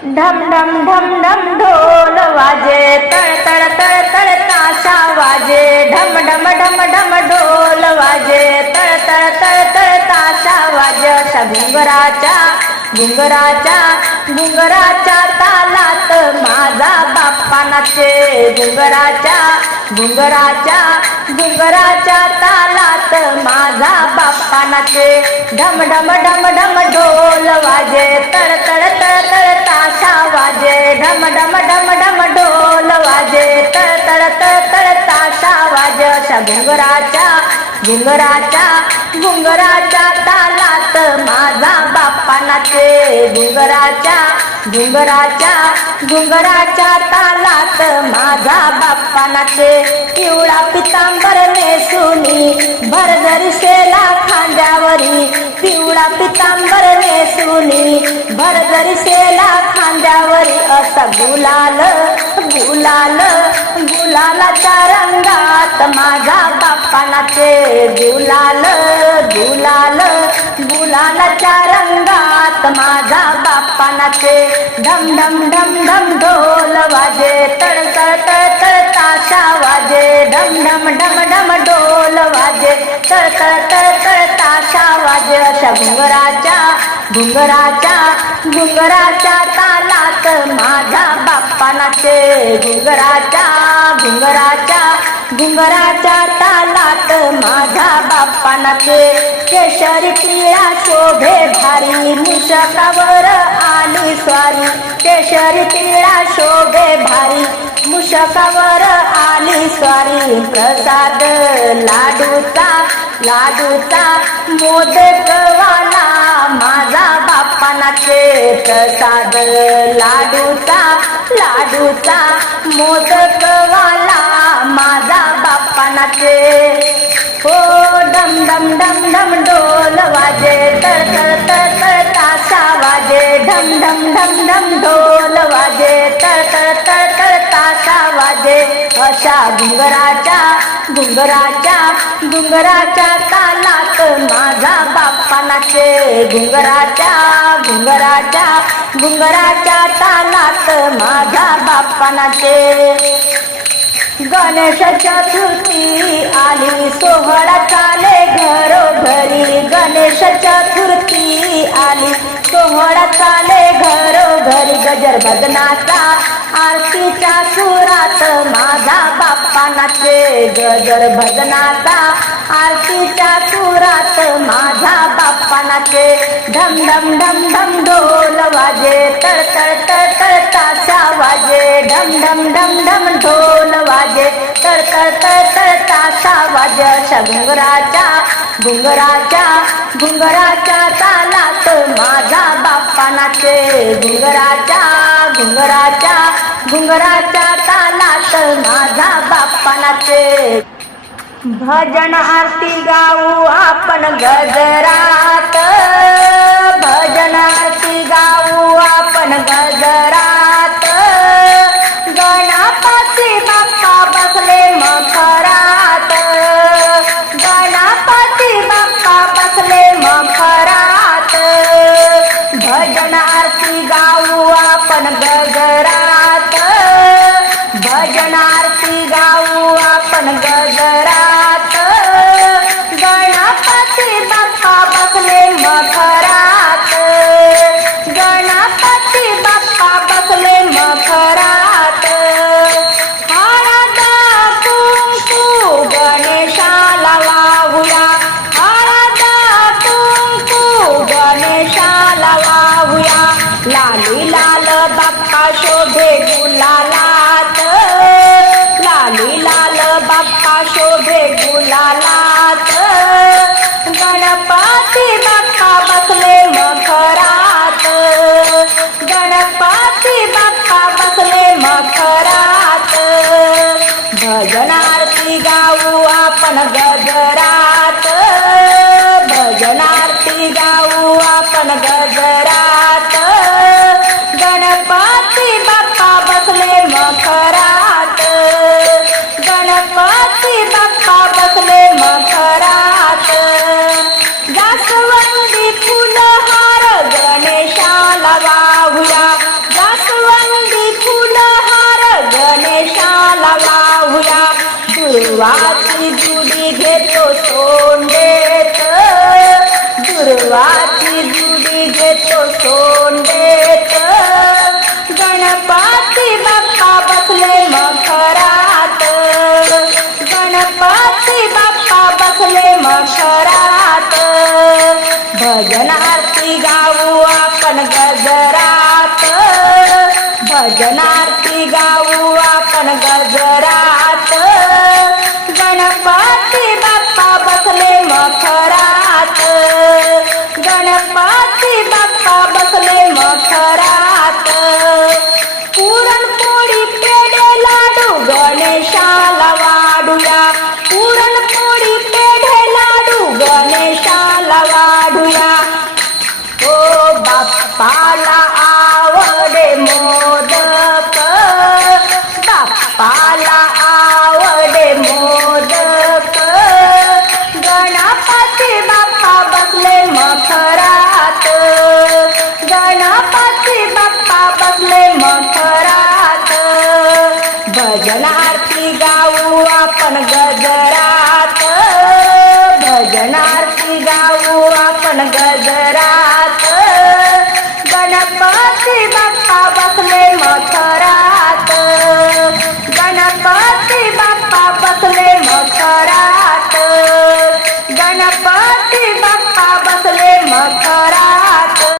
ढम ढम ढम ढम ढोल वाजे तळ तळ तळ तळ ताशा वाजे ढम ढम ढम ढम ढोल वाजे तळ तळ तळ तळ ताशा वाजे अशा घुंगराच्या घुंगराच्या घुंगराच्या तालात माझा बाप्पा नाचे घुंगराच्या घुंगराच्या घुंगराच्या तालात माझा कानाचे ढम ढम ढम ढम ढोल वाजे तळ तळ तळ तळ ताशा वाजे. ढम ढम ढम ढम ढोल वाजे तळ तळ तळ तळ ताशा वाजे. अशा घुंगराच्या घुंगराच्या घुंगराच्या तालात माझा बाप्पा नाचे घुंगराच्या घुंगराच्या घुंगराच्या तालात माझा बाप्पा नाचे पिवळा पितांबर नेसुनी भरदर शेला खांद्यावरी. पिवळा पितांबर नेसुनी भरदर शेला खांद्यावरी. असा गुलाल गुलाल गुलालाच्या रंगात माझा बाप्पा नाचे गुलाल गुलाल. गुलालाच्या रंगात माझा बाप्पा नाचे ढम ढम ढम ढम ढोल वाजे तळ तळ ताशा वाजे. ढम ढम ढम ढम ढोल वाजे तळ तळ आवाज अशा घुंगराच्या घुंगराच्या घुंगराच्या तालात माझा बाप्पा नाचे घुंगराच्या घुंगराच्या घुंगराच्या तालात माझा बाप्पा नाचे केशरी पिळा शोभे भारी मुशकावर आली स्वारी. केशरी पिळा शोभे भारी मुशकावर आली स्वारी. प्रसाद लाडू लाडूचा मोदकवाला माझा बाप्पा नाचे प्रसाद लाडूचा लाडूचा मोदकवाला माझा बाप्पा नाचे हो डम डम डम डम डोल वाजे तर तर तर तर तासा वाजे. डम डम डम डम ढोल वाजे तर तर तर तर तासा वाजे. अशा घुंगराच्या घुंगराच्या घुंगराच्या तालात माझा बाप्पा नाचे घुंगराच्या घुंगराच्या घुंगराच्या तालात माझा बाप्पा नाचे गणेश चतुर्थी आली सोहळा चाले घरोघरी गणेश चतुर्थी आली सोहळा चाले गजर भजनाचा आरतीच्या सुरात माझा बाप्पा नाचे गजर भजनाचा आरतीच्या सुरात माझा बाप्पा नाचे धम धम धम धम ढोल वाजे तळ तळ तळ तळ ताशा वाजे. धम धम धम धम ढोल वाजे तळ तळ तळ तळ ताशा वाजे. अशा घुंगराच्या घुंगराच्या तालात माझा बाप्पा नाचे घुंगराच्या घुंगराच्या घुंगराच्या तालात माझा बाप्पा नाचे भजन आरती गाऊ आपण गजरात. भजन आरती गाऊ आपण गजरात. शोभे गुलालात लाली लाल बाप्पा शोभे गुलालात गणपती बाप्पा बसले मखरात. गणपती बाप्पा बसले मखरात. भजन आरती गाऊ आपण गजरा दुर्वाची जुडी घेतो सोंडेत. दुर्वाची जुडी घेतो सोंडेत. गणपती बाप्पा बसले मखरात. गणपती बाप्पा बसले मखरात. भजन आरती गाऊ आपण गजरात. भजन भजनार्थ